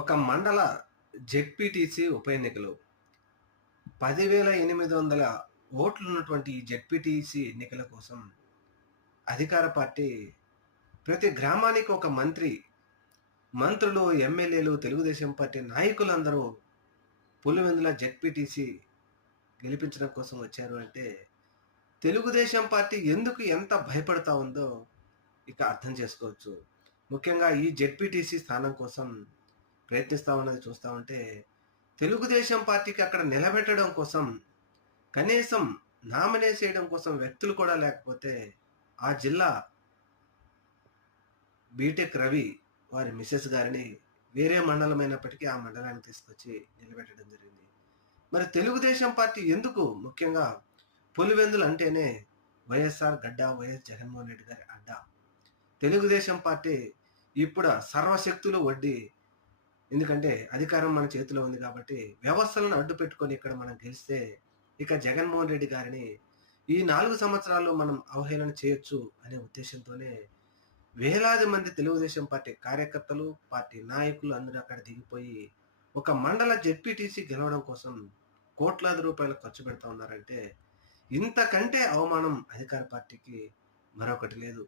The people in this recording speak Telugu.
ఒక మండల జెడ్పీటీసీ ఉప ఎన్నికలు 10,800 ఓట్లున్నటువంటి ఈ జెడ్పీటీసీ ఎన్నికల కోసం అధికార పార్టీ ప్రతి గ్రామానికి ఒక మంత్రులు, ఎమ్మెల్యేలు, తెలుగుదేశం పార్టీ నాయకులందరూ పులివెందుల జెడ్పీటీసీ గెలిపించడం కోసం వచ్చారు అంటే తెలుగుదేశం పార్టీ ఎందుకు ఎంత భయపడతా ఉందో ఇక అర్థం చేసుకోవచ్చు. ముఖ్యంగా ఈ జెడ్పీటీసీ స్థానం కోసం ప్రయత్నిస్తా ఉన్నది చూస్తా ఉంటే తెలుగుదేశం పార్టీకి అక్కడ నిలబెట్టడం కోసం కనీసం నామినేట్ చేయడం కోసం వ్యక్తులు కూడా లేకపోతే ఆ జిల్లా బీటెక్ రవి వారి మిసెస్ గారిని వేరే మండలమైనప్పటికీ ఆ మండలానికి తీసుకొచ్చి నిలబెట్టడం జరిగింది. మరి తెలుగుదేశం పార్టీ ఎందుకు ముఖ్యంగా పులివెందులు అంటేనే వైఎస్ఆర్ గడ్డ, వైఎస్ జగన్మోహన్ రెడ్డి గారి అడ్డ. తెలుగుదేశం పార్టీ ఇప్పుడు సర్వశక్తులు వడ్డీ, ఎందుకంటే అధికారం మన చేతిలో ఉంది కాబట్టి వ్యవస్థలను అడ్డు పెట్టుకొని ఇక్కడ మనం గెలిస్తే ఇక జగన్మోహన్ రెడ్డి గారిని ఈ 4 సంవత్సరాల్లో మనం అవహేళన చేయొచ్చు అనే ఉద్దేశంతోనే వేలాది మంది తెలుగుదేశం పార్టీ కార్యకర్తలు, పార్టీ నాయకులు అందరూ అక్కడ దిగిపోయి ఒక మండల జెడ్పీటీసీ గెలవడం కోసం కోట్లాది రూపాయలు ఖర్చు పెడతా ఉన్నారంటే ఇంతకంటే అవమానం అధికార పార్టీకి మరొకటి లేదు.